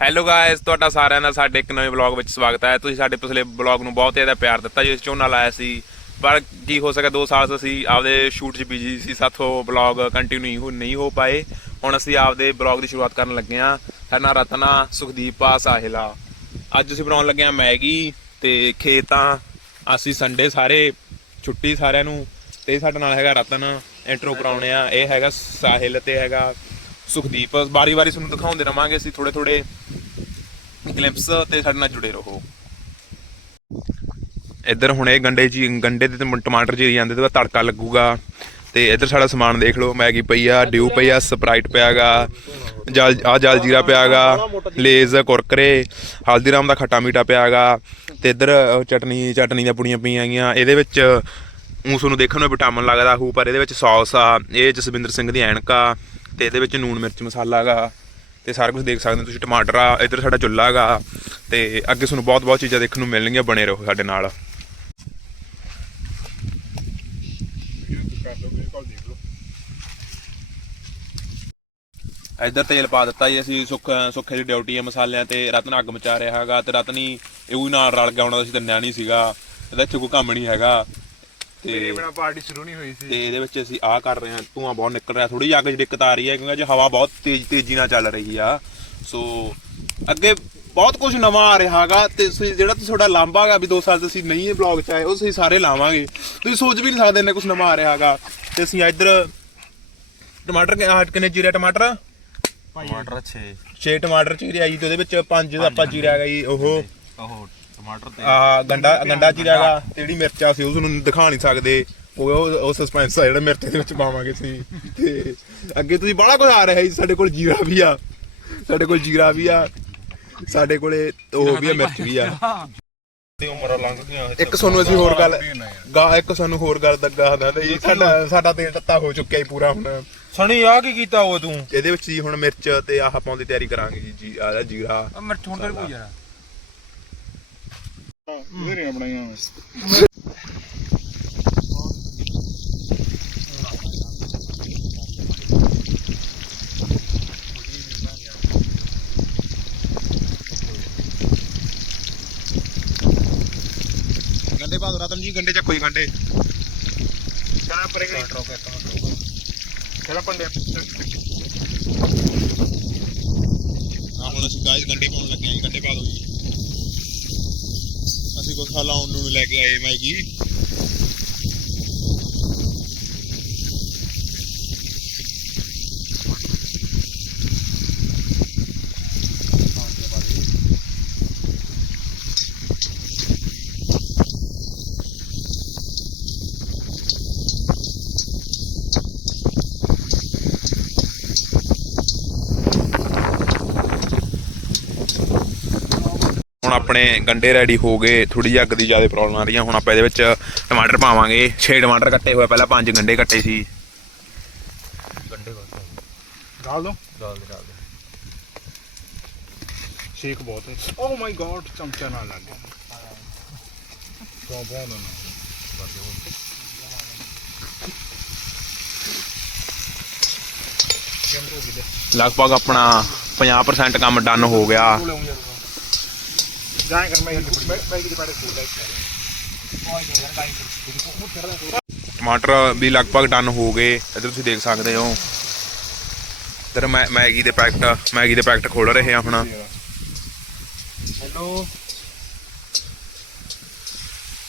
Hello guys ਤੁਹਾਡਾ ਸਾਰਿਆਂ ਦਾ ਸਾਡੇ ਇੱਕ ਨਵੇਂ ਵਲੌਗ ਵਿੱਚ ਸਵਾਗਤ ਹੈ। ਤੁਸੀਂ ਸਾਡੇ ਪਿਛਲੇ ਵਲੌਗ ਨੂੰ ਬਹੁਤ ਜ਼ਿਆਦਾ ਪਿਆਰ ਦਿੱਤਾ, ਜਿਸ ਝੋਨਾ ਲਾਇਆ ਸੀ। ਪਰ ਕੀ ਹੋ ਸਕਿਆ 2 ਸਾਲ ਤੋਂ ਅਸੀਂ ਆਪਦੇ ਸ਼ੂਟ 'ਚ ਬਿਜ਼ੀ ਸੀ, ਸਾਥੋਂ ਵਲੌਗ ਕੰਟੀਨਿਊ ਨਹੀਂ ਹੋ ਪਾਏ। ਹੁਣ ਅਸੀਂ ਆਪਦੇ ਵਲੌਗ ਦੀ ਸ਼ੁਰੂਆਤ ਕਰਨ ਲੱਗੇ ਹਾਂ। ਹਰਨਾ ਰਤਨਾ, ਸੁਖਦੀਪ ਆ, ਸਾਹਿਲਾ। ਅੱਜ ਅਸੀਂ ਬਣਾਉਣ ਲੱਗੇ ਹਾਂ ਮੈਗੀ ਤੇ ਖੇਤਾਂ। ਅਸੀਂ ਸੰਡੇ ਸਾਰੇ, ਛੁੱਟੀ ਸਾਰਿਆਂ ਨੂੰ। ਤੇ ਸਾਡੇ ਨਾਲ ਹੈਗਾ ਰਤਨ ਇੰਟਰੋ ਕਰਾਉਣੇ ਆ। ਇਹ ਹੈਗਾ ਸਾਹਿਲ ਤੇ ਹੈਗਾ ਸੁਖਦੀਪ ਬਾਰੀ ਬਾਰੀ ਤੁਹਾਨੂੰ ਦਿਖਾਉਂਦੇ ਰਵਾਂਗੇ ਅਸੀਂ ਥੋੜੇ ਥੋੜੇ ਕਲਿੱਪਸ ਤੇ ਸਾਡੇ ਨਾਲ ਜੁੜੇ ਰਹੋ। ਇੱਧਰ ਹੁਣ ਇਹ ਗੰਡੇ ਜੀ, ਗੰਡੇ ਤੇ ਟਮ- ਟਮਾਟਰ ਚੀਰੀ ਜਾਂਦੇ ਤੇ ਤੜਕਾ ਲੱਗੂਗਾ। ਤੇ ਇੱਧਰ ਸਾਡਾ ਸਮਾਨ ਦੇਖ ਲਓ, ਮੈਗੀ ਪਈ ਆ, ਡਿਊ ਪਈ ਆ, ਸਪਰਾਈਟ ਪਿਆਗਾ ਜਲ ਆ ਜਲ ਜੀਰਾ ਪਿਆਗਾ ਲੇਜ਼, ਕੁਰਕਰੇ, ਹਲਦੀਰਾਮ ਦਾ ਖੱਟਾ ਮੀਠਾ ਪਿਆਗਾ ਤੇ ਇੱਧਰ ਚਟਨੀ ਚਟਨੀ ਦੀਆਂ ਪੁੜੀਆਂ ਪਈਆਂ ਗਈਆਂ। ਇਹਦੇ ਵਿੱਚ ਉਸ ਨੂੰ ਦੇਖਣ ਨੂੰ ਵਿਟਾਮਿਨ ਲੱਗਦਾ ਹੂ ਪਰ ਇਹਦੇ ਵਿੱਚ ਸੌਸ ਆ, ਇਹ ਜਸਵਿੰਦਰ ਸਿੰਘ ਦੀ ਐਨਕ ਆ। ਤੇ ਇਹਦੇ ਵਿੱਚ ਨੂਨ ਮਿਰਚ ਮਸਾਲਾ ਗਾ ਤੇ ਸਾਰਾ ਕੁਝ ਦੇਖ ਸਕਦੇ ਹੋ ਤੁਸੀਂ, ਟਮਾਟਰ ਆ, ਇੱਧਰ ਸਾਡਾ ਚੁੱਲ੍ਹਾ ਗਾ ਤੇ ਅੱਗੇ ਤੁਹਾਨੂੰ ਬਹੁਤ ਬਹੁਤ ਚੀਜ਼ਾਂ ਦੇਖਣ ਨੂੰ ਮਿਲਣਗੀਆਂ ਬਣੇ ਰਹੋ ਸਾਡੇ ਨਾਲ। ਇੱਧਰ ਤੇਲ ਪਾ ਦਿੱਤਾ ਜੀ ਅਸੀਂ ਸੁੱਖ ਸੁੱਖੇ ਦੀ ਡਿਊਟੀ ਹੈ ਮਸਾਲਿਆਂ ਤੇ, ਰਤਨ ਅੱਗ ਮਚਾ ਰਿਹਾ ਹੈਗਾ, ਤੇ ਰਤਨੀ ਇਹ ਵੀ ਨਾਲ ਰਲ ਗਿਆ ਉਹਨਾਂ ਅਸੀਂ ਸੀ ਤਾਂ ਨਹੀਂ ਸੀਗਾ, ਇਹਦਾ ਇੱਥੇ ਕੋਈ ਕੰਮ ਨਹੀਂ ਹੈਗਾ। ਤੇ ਬਿਨਾ ਪਾਰਟੀ ਸ਼ੁਰੂ ਨਹੀਂ ਹੋਈ ਸੀ। ਤੇ ਇਹਦੇ ਵਿੱਚ ਅਸੀਂ ਆਹ ਕਰ ਰਹੇ ਹਾਂ ਧੂਆਂ ਬਹੁਤ ਨਿਕਲ ਰਿਹਾ ਥੋੜੀ ਜਿਹੀ ਅੱਗ 'ਚ ਦਿੱਕਤ ਆ ਰਹੀ ਹੈ ਕਿਉਂਕਿ ਅੱਜ ਹਵਾ ਬਹੁਤ ਤੇਜ਼ ਤੇਜ਼ੀ ਨਾਲ ਚੱਲ ਰਹੀ ਆ। ਸੋ ਅੱਗੇ ਬਹੁਤ ਕੁਝ ਨਵਾਂ ਆ ਰਿਹਾ ਹੈਗਾ ਤੇ ਤੁਸੀਂ ਜਿਹੜਾ ਤੁਸੀਂ ਤੁਹਾਡਾ ਲਾਂਭਾ ਹੈਗਾ ਵੀ 2 ਸਾਲ ਤੁਸੀਂ ਨਹੀਂ ਇਹ ਬਲੌਗ 'ਚ ਆਏ ਉਹ ਤੁਸੀਂ ਸਾਰੇ ਲਾਵਾਂਗੇ। ਤੁਸੀਂ ਸੋਚ ਵੀ ਨਹੀਂ ਸਕਦੇ ਇੰਨੇ ਕੁਝ ਨਵਾਂ ਆ ਰਿਹਾ ਹੈਗਾ। ਤੇ ਅਸੀਂ ਇੱਧਰ ਟਮਾਟਰ ਕਿ- ਆਹ ਕਿੰਨੇ ਚੀਰੇ ਟਮਾਟਰ? ਟਮਾਟਰ 6 6 ਟਮਾਟਰ ਚੀਰੇ ਆਈ ਤੇ ਉਹਦੇ ਵਿੱਚ ਪੰਜ ਦਾ ਆਪਾਂ ਚੀਰਿਆ ਹੈਗਾ ਜੀ ਉਹ ਉਹ ਟਮਾਟਰ ਤੇ ਆ ਗੰਡਾ ਗੰਡਾ ਹੈਗਾ ਤੇ ਜਿਹੜੀ ਮਿਰਚਾ ਸੀ ਉਸ ਨੂੰ ਦਿਖਾ ਨਹੀਂ ਸਕਦੇ। ਉਹ ਉਹ ਸਸਪੈਂਸ ਆ ਜਿਹੜਾ ਮਿਰਚ ਦੇ ਵਿੱਚ ਪਾਵਾਂਗੇ ਸੀ ਤੇ ਅੱਗੇ ਤੁਸੀਂ ਬੜਾ ਕੁਝ ਆ ਰਿਹਾ ਜੀ ਸਾਡੇ ਕੋਲ ਜੀਰਾ ਵੀ ਆ। ਸਾਡੇ ਕੋਲ ਜੀਰਾ ਵੀ ਆ। ਸਾਡੇ ਕੋਲੇ ਉਹ ਵੀ ਆ ਮਿਰਚ ਵੀ ਆ। ਤੇ ਉਮਰਾਂ ਲੰਘ ਗਈਆਂ ਇੱਕ ਸਾਨੂੰ ਅਸੀਂ ਹੋਰ ਗੱਲ ਗਾ ਇੱਕ ਸਾਨੂੰ ਹੋਰ ਗੱਲ ਦਾ ਗਾਦਾ ਤੇ ਸਾਡਾ ਸਾਡਾ ਤੇਲ ਤੱਤਾ ਹੋ ਚੁੱਕਿਆ ਜੀ ਪੂਰਾ ਹੁਣ। ਸਣੀ ਆ ਕੀ ਕੀਤਾ ਉਹ ਤੂੰ? ਇਹਦੇ ਵਿੱਚ ਜੀ ਹੁਣ ਮਿਰਚ ਤੇ ਆਹ ਪਾਉਣ ਦੀ ਤਿਆਰੀ ਕਰਾਂਗੇ ਜੀ ਜੀ ਆਹ ਜੀਰਾ। ਮਿਰਚ ਹੁਣ ਤੇਰੇ ਕੋਈ ਯਾਰ ਮੇਰੇ ਬਣਾਈਆਂ ਗੰਡੇ ਪਾ ਦੋ, ਰਤਨ ਜੀ, ਗੰਡੇ ਚੱਕੋ ਜੀ, ਗੰਡੇ। ਕਰਾ ਪਰੇ ਗਈ ਕਿਹੜਾ ਪੰਡਿਆ। ਆ ਹੁਣ ਅਸੀਂ ਗਾਇਸ ਗੰਡੇ ਪਾਉਣ ਲੱਗੇ ਆਂ ਗੰਡੇ ਪਾ ਦਿਓ ਜੀ। ਅਸੀਂ ਕੁਝ ਲਾਉਣ ਨੂੰ ਲੈ ਕੇ ਆਏ ਮੈਗੀ ਹੁਣ ਆਪਣੇ ਗੰਡੇ ਰੈਡੀ ਹੋ ਗਏ ਥੋੜੀ ਜਿਹੀ ਅੱਗ ਦੀ ਜ਼ਿਆਦਾ ਪ੍ਰੋਬਲਮ ਆ ਰਹੀ ਆ। ਹੁਣ ਆਪਾਂ ਇਹਦੇ ਵਿੱਚ ਟਮਾਟਰ ਪਾਵਾਂਗੇ। 6 ਟਮਾਟਰ ਕੱਟੇ ਹੋਏ ਪਹਿਲਾਂ 5 ਗੰਡੇ ਕੱਟੇ ਸੀ। ਗੰਡੇ ਬਸ ਡਾਲ ਦੋ? ਡਾਲ ਦੇ ਡਾਲ ਦੇ। ਸ਼ੇਕ ਬਹੁਤ ਹੈ। ਓ ਮਾਈ ਗॉड ਚਮਚਾ ਨਾਲ ਲੱਗ ਗਿਆ। ਤੋਂ ਬਹੁਤ ਨਾ ਲਗਭਗ ਆਪਣਾ 50% ਕੰਮ ਡਨ ਹੋ ਗਿਆ ਜਾਏ ਕਰ ਮੈਂ ਮੈਂ ਮੈਂ ਕਿਤੇ ਪਾੜੇ ਫੂਡ ਲਾਈਕ ਟਮਾਟਰ ਵੀ ਲਗਭਗ ਡਨ ਹੋ ਗਏ। ਇੱਧਰ ਤੁਸੀਂ ਦੇਖ ਸਕਦੇ ਹੋ। ਇੱਧਰ ਮੈਂ ਮੈਗੀ ਦੇ ਪੈਕਟ ਮੈਗੀ ਦੇ ਪੈਕਟ ਖੋਲ ਰਹੇ ਆ ਹੁਣ ਹੈਲੋ।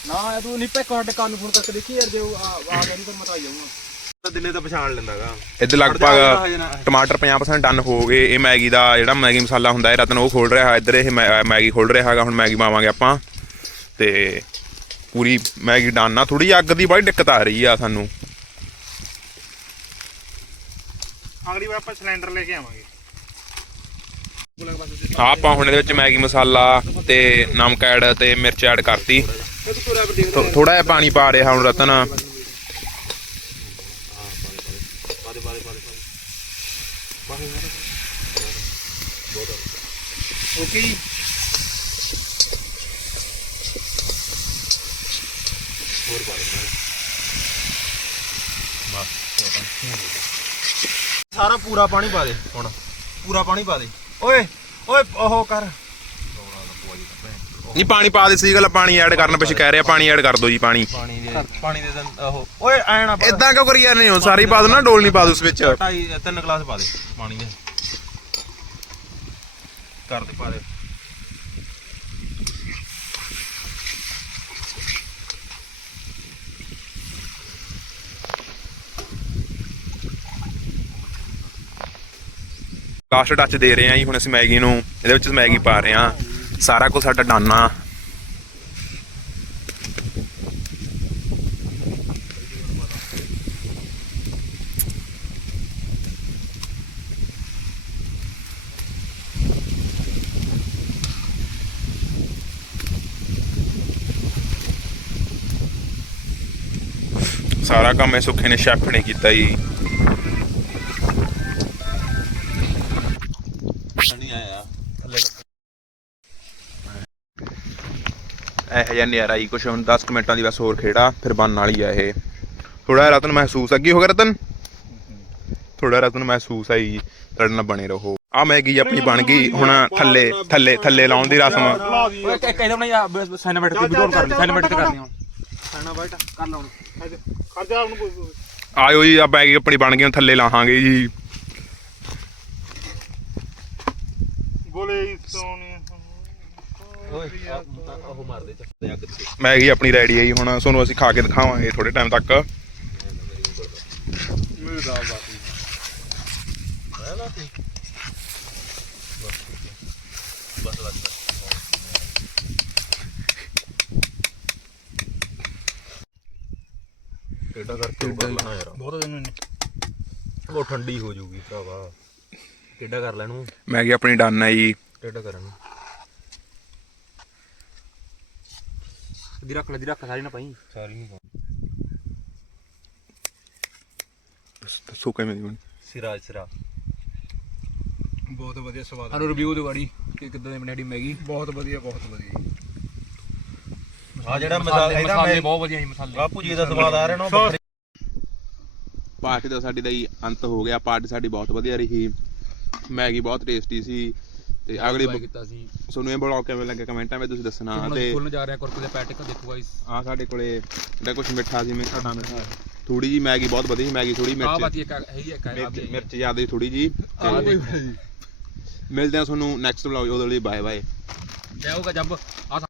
ਨਾ ਤੂੰ ਨਹੀਂ ਪੇ ਕੱਟ ਕੰਨ ਫੋਨ ਕਰਕੇ ਦੇਖੀ ਯਾਰ ਜੇ ਆ ਆ ਮੈਨੂੰ ਤਾਂ ਮਤਾ ਜਾਊਗਾ। ਦਿਲੇ ਤਾਂ ਪਛਾਣ ਲੈਂਦਾਗਾ। ਇੱਧਰ ਲਗਭਗ ਟਮਾਟਰ 50% ਡਨ ਹੋ ਗਏ ਇਹ ਮੈਗੀ ਦਾ ਜਿਹੜਾ ਮੈਗੀ ਮਸਾਲਾ ਹੁੰਦਾ ਹੈ ਰਤਨ ਉਹ ਖੋਲ ਰਿਹਾ ਹੈ ਇੱਧਰ ਇਹ ਮੈਗੀ ਖੋਲ ਰਿਹਾ ਹੈਗਾ ਹੁਣ ਮੈਗੀ ਪਾਵਾਂਗੇ ਆਪਾਂ। ਤੇ ਪੂਰੀ ਮੈਗੀ ਡਨ ਆ ਥੋੜੀ ਅੱਗ ਦੀ ਬੜੀ ਦਿੱਕਤ ਆ ਰਹੀ ਆ ਸਾਨੂੰ। ਅਗਲੀ ਵਾਰ ਆਪਾਂ ਸਿਲੰਡਰ ਲੈ ਕੇ ਆਵਾਂਗੇ। ਆਪਾਂ ਹੁਣ ਇਹਦੇ ਵਿੱਚ ਮੈਗੀ ਮਸਾਲਾ ਤੇ ਨਮਕ ਐਡ ਤੇ ਮਿਰਚ ਐਡ ਕਰਤੀ। ਥੋੜਾ ਜਿਹਾ ਪਾਣੀ ਪਾ ਰਿਹਾ ਹੁਣ ਰਤਨ। ਓਕੇ ਜੀ ਸਾਰਾ ਪੂਰਾ ਪਾਣੀ ਪਾ ਦੇ ਹੁਣ ਪੂਰਾ ਪਾਣੀ ਪਾ ਦੇ ਓਏ ਓਏ ਉਹ ਕਰ ਨਹੀਂ ਪਾਣੀ ਪਾ ਦੇ ਸਹੀ ਗੱਲ ਆ, ਪਾਣੀ ਐਡ ਕਰਨ ਪਿੱਛੇ ਕਹਿ ਰਿਹਾ ਪਾਣੀ ਐਡ ਕਰ ਦਿਓ ਜੀ ਪਾਣੀ। ਪਾਣੀ ਦੇ ਪਾਣੀ ਦੇ ਦਿਨ ਉਹ ਓਏ ਐ ਨਾ ਇਦਾਂ ਕਿਉਂ ਕਰੀ ਜਾਂਦੇ ਹੋ? ਸਾਰੀ ਪਾ ਦੋ ਨਾ ਡੋਲ ਨਹੀਂ ਪਾ ਦੋ ਉਸ ਵਿੱਚ। ਢਾਈ ਤਿੰਨ ਗਲਾਸ ਪਾ ਦੇ ਪਾਣੀ ਦੇ। ਕਰ ਦੇ ਪਾ ਦੇ। ਲਾਸਟ ਟੱਚ ਦੇ ਰਹੇ ਹਾਂ ਜੀ ਹੁਣ ਅਸੀਂ ਮੈਗੀ ਨੂੰ ਇਹਦੇ ਵਿੱਚ ਮੈਗੀ ਪਾ ਰਹੇ ਹਾਂ ਸਾਰਾ ਕੁਝ ਸਾਡਾ ਡਾਨਾ ਸਾਰਾ ਕੰਮ ਇਹ ਸੁੱਖੇ ਨੇ ਸ਼ੈਫ ਨੇ ਕੀਤਾ ਜੀ। ਇਹ ਜਿਹਾ ਨਜ਼ਾਰਾ ਜੀ ਕੁਛ ਹੁਣ 10 ਕੁ ਮਿੰਟਾਂ ਦੀ ਬਸ ਹੋਰ ਖੇੜਾ ਫਿਰ ਬਣਨ ਵਾਲੀ ਆ ਇਹ। ਥੋੜਾ ਰਤਨ ਮਹਿਸੂਸ ਅੱਗੇ ਹੋ ਗਿਆ ਰਤਨ? ਥੋੜਾ ਰਤਨ ਮਹਿਸੂਸ ਆਈ ਜੀ ਤੁਹਾਡੇ ਨਾਲ ਬਣੇ ਰਹੋ। ਆ ਮੈਗੀ ਆਪਣੀ ਬਣ ਗਈ ਹੁਣ ਥੱਲੇ ਥੱਲੇ ਥੱਲੇ ਲਾਉਣ ਦੀ ਰਸਮ। ਓਏ ਕਹਿੰਦਾ ਬਣਾ ਯਾ ਸਾਈਨਮੈਟ ਤੇ ਵੀਡੀਓ ਕਰ ਲਈ ਸਾਈਨਮੈਟ ਤੇ ਕਰਨੀ ਹੁਣ ਸਾਈਨਾ ਬਾਈਟ ਕਰ ਲਾ ਹੁਣ ਖਰਚਾ ਉਹਨੂੰ ਆਇਓ ਜੀ ਆ ਮੈਗੀ ਆਪਣੀ ਬਣ ਗਈ ਹੁਣ ਥੱਲੇ ਲਾਹਾਂਗੇ ਜੀ। ਗੋਲੇ ਸੋਨੇ ਓਏ ਆਹ ਉਹ ਮਾਰ ਦੇ ਚੱਕ ਅੱਗ ਤੇ ਮੈਗੀ ਆਪਣੀ ਰੈਡੀ ਹੈ ਜੀ ਹੁਣ ਤੁਹਾਨੂੰ ਅਸੀਂ ਖਾ ਕੇ ਦਿਖਾਵਾਂਗੇ ਥੋੜੇ ਟਾਈਮ ਤੱਕ। ਕਿਹੜਾ ਕਰਕੇ ਉਹ ਕਰ ਲੈਣਾ ਯਾਰ। ਬਹੁਤ ਦਿਨ ਨੇ। ਉਹ ਠੰਡੀ ਹੋ ਜਾਊਗੀ ਭਰਾਵਾ। ਕਿੱਡਾ ਕਰ ਲੈਣ। ਮੈਗੀ ਆਪਣੀ ਡਨ ਜੀ। ਟੇਡਾ ਕਰਨ ਦੀ ਰੱਖ ਲੈ ਦੀ ਰੱਖ ਸਾਰੀ ਨਾ ਪਾਈ ਸਾਰੀ ਨਹੀਂ ਦੱਸੋ ਕਿਵੇਂ ਦੀ ਬਣੀ? ਸਿਰਾ ਸਿਰਾ। ਬਹੁਤ ਵਧੀਆ ਸਵਾਦ ਸਾਨੂੰ ਰਿਵਿਊ ਦਿਓ ਗਾੜੀ ਕਿ ਕਿੱਦਾਂ ਦੀ ਬਣਾਈ ਮੈਗੀ। ਬਹੁਤ ਵਧੀਆ ਬਹੁਤ ਵਧੀਆ। ਆ ਜਿਹੜਾ ਮਸਾਲਾ ਇਹਦਾ ਮਸਾਲੇ ਬਹੁਤ ਵਧੀਆ ਜੀ ਮਸਾਲੇ। ਬਾਪੂ ਜੀ ਦਾ ਸਵਾਦ ਆ ਰਿਹਾ ਨਾ ਉਹ ਪਾਰਟੀ ਦਾ ਸਾਡੀ ਦਾ ਹੀ ਅੰਤ ਹੋ ਗਿਆ ਪਾਰਟੀ ਸਾਡੀ ਬਹੁਤ ਵਧੀਆ ਰਹੀ। ਮੈਗੀ ਬਹੁਤ ਟੇਸਟੀ ਸੀ। ਤੇ ਅਗਲੀ Enjoy ਕੀਤਾ ਸੀ। ਤੁਹਾਨੂੰ ਇਹ ਬਲੌਗ ਕਿਵੇਂ ਲੱਗਿਆ ਕਮੈਂਟਾਂ ਵਿੱਚ ਤੁਸੀਂ ਦੱਸਣਾ ਹੁਣ ਤੇ ਖੋਲਣ ਜਾ ਰਹੇ ਹਾਂ ਕੁਰਕੁਰੇ ਦੇ ਪੈਕਟ ਦੇਖੋ ਗਾਇਸ ਆ ਸਾਡੇ ਕੋਲੇ ਜਿਹੜਾ ਕੁਝ ਮਿੱਠਾ ਸੀ ਮੈਂ ਘਟਾ ਮਿੱਠਾ। ਥੋੜੀ ਜੀ ਮੈਗੀ ਬਹੁਤ ਵਧੀਆ ਸੀ ਮੈਗੀ ਥੋੜੀ ਆ ਮਿਰਚ। ਬਾਤੀ ਇੱਕ ਹੈ ਹੀ ਇੱਕ ਹੈ ਆ ਮਿਰਚ ਵੀ ਮਿਰਚ ਜ਼ਿਆਦਾ ਥੋੜੀ ਜੀ ਆ ਤੇ ਦੇਖੋ ਮਿਲਦੇ ਆ ਤੁਹਾਨੂੰ ਨੈਕਸਟ ਵਲੌਗ ਉਹਦੇ ਲਈ ਬਾਏ ਬਾਏ ਜਾਊਗਾ ਜੱਬ ਆ